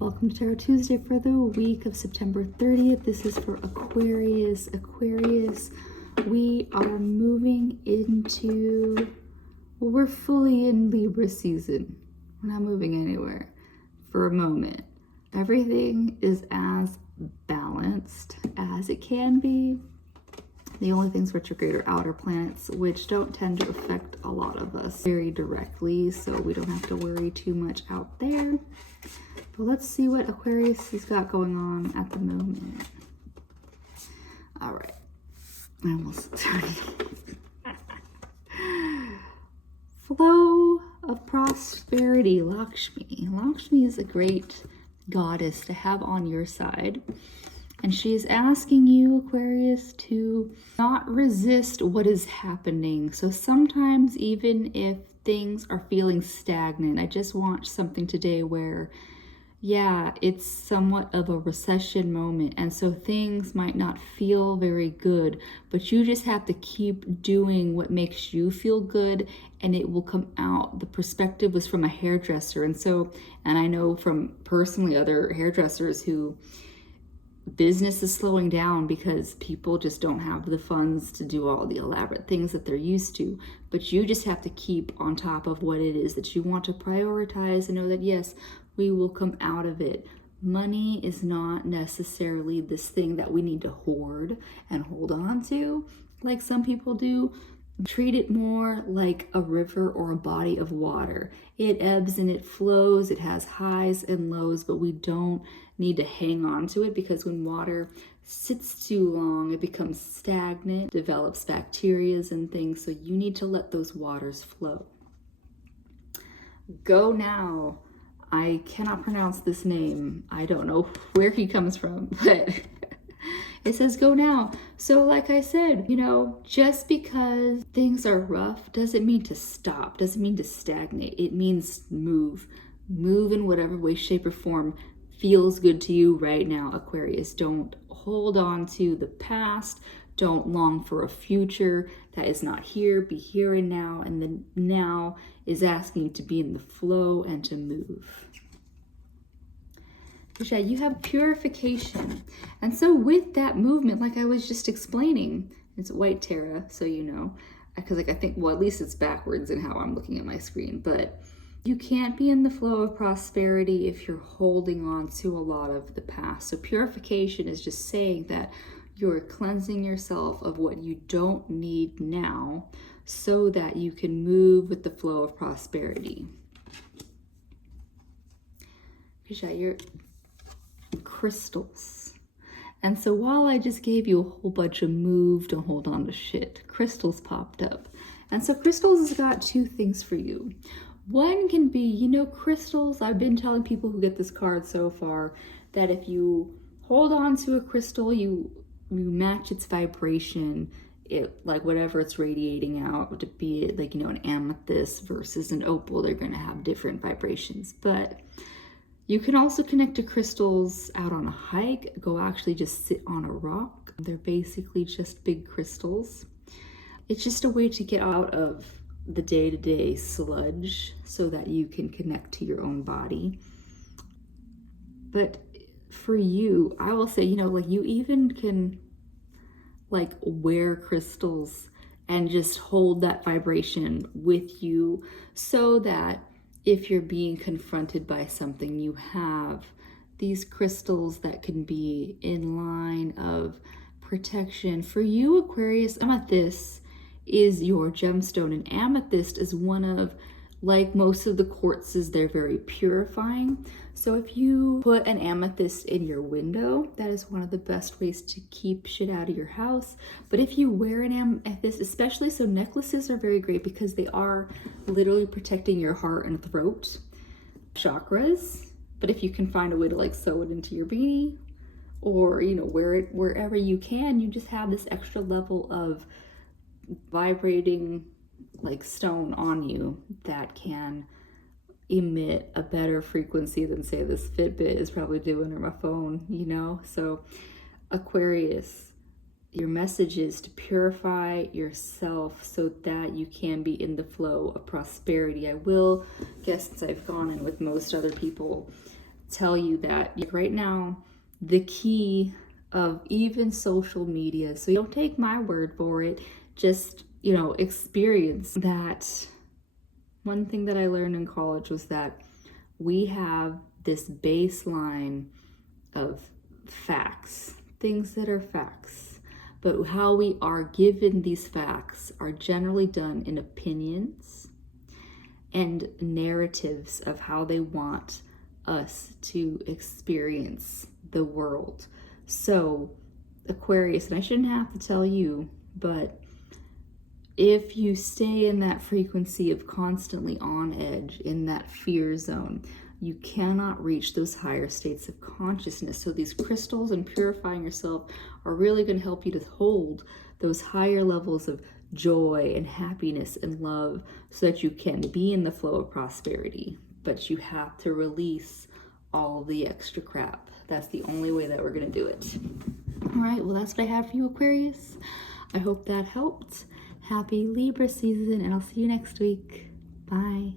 Welcome to Tarot Tuesday for the week of September 30th. This is for Aquarius. Aquarius, we are moving into, well, we're fully in Libra season. We're not moving anywhere for a moment. Everything is as balanced as it can be. The only things retrograde are outer planets, which don't tend to affect a lot of us very directly, so we don't have to worry too much out there. But let's see what Aquarius has got going on at the moment. All right. I almost started. Flow of prosperity, Lakshmi. Lakshmi is a great goddess to have on your side. And she is asking you, Aquarius, to not resist what is happening. So sometimes even if things are feeling stagnant, I just watched something today where, yeah, it's somewhat of a recession moment. And so things might not feel very good, but you just have to keep doing what makes you feel good and it will come out. The perspective was from a hairdresser. And I know from personally other hairdressers who business is slowing down because people just don't have the funds to do all the elaborate things that they're used to. But you just have to keep on top of what it is that you want to prioritize and know that, yes, we will come out of it. Money is not necessarily this thing that we need to hoard and hold on to like some people do. Treat it more like a river or a body of water. It ebbs and it flows. It has highs and lows, but we don't need to hang on to it because when water sits too long, it becomes stagnant, develops bacteria and things. So you need to let those waters flow. Go now. I cannot pronounce this name. I don't know where he comes from, but it says go now. So like I said, just because things are rough doesn't mean to stop, doesn't mean to stagnate. It means move. Move in whatever way, shape, or form feels good to you right now, Aquarius. Don't hold on to the past. Don't long for a future that is not here. Be here and now. And the now is asking you to be in the flow and to move. You have purification. And so with that movement, like I was just explaining, it's white Terra, so you know, because I think, well, at least it's backwards in how I'm looking at my screen, but you can't be in the flow of prosperity if you're holding on to a lot of the past. So purification is just saying that you're cleansing yourself of what you don't need now so that you can move with the flow of prosperity. Your crystals. And so while I just gave you a whole bunch of move, don't hold on to shit, crystals popped up. And so crystals has got two things for you. One can be, crystals, I've been telling people who get this card so far that if you hold on to a crystal, you match its vibration, like whatever it's radiating out, to be it like, an amethyst versus an opal, they're going to have different vibrations. But you can also connect to crystals out on a hike, go actually just sit on a rock. They're basically just big crystals. It's just a way to get out of the day-to-day sludge so that you can connect to your own body. But for you, I will say, you even can wear crystals and just hold that vibration with you so that if you're being confronted by something, you have these crystals that can be in line of protection. For you, Aquarius, amethyst is your gemstone, and amethyst is one of, like most of the quartzes, they're very purifying. So if you put an amethyst in your window, that is one of the best ways to keep shit out of your house. But if you wear an amethyst, especially, so necklaces are very great because they are literally protecting your heart and throat chakras. But if you can find a way to sew it into your beanie or, wear it wherever you can, you just have this extra level of vibrating stone on you that can emit a better frequency than, say, this Fitbit is probably doing, or my phone, So Aquarius, your message is to purify yourself so that you can be in the flow of prosperity. I will guess, since I've gone in with most other people, tell you that right now, the key of even social media, so you don't take my word for it, just, experience that. One thing that I learned in college was that we have this baseline of facts, things that are facts, but how we are given these facts are generally done in opinions and narratives of how they want us to experience the world. So, Aquarius, and I shouldn't have to tell you, but if you stay in that frequency of constantly on edge, in that fear zone, you cannot reach those higher states of consciousness. So these crystals and purifying yourself are really going to help you to hold those higher levels of joy and happiness and love so that you can be in the flow of prosperity. But you have to release all the extra crap. That's the only way that we're going to do it. All right, well, that's what I have for you, Aquarius. I hope that helped. Happy Libra season, and I'll see you next week. Bye.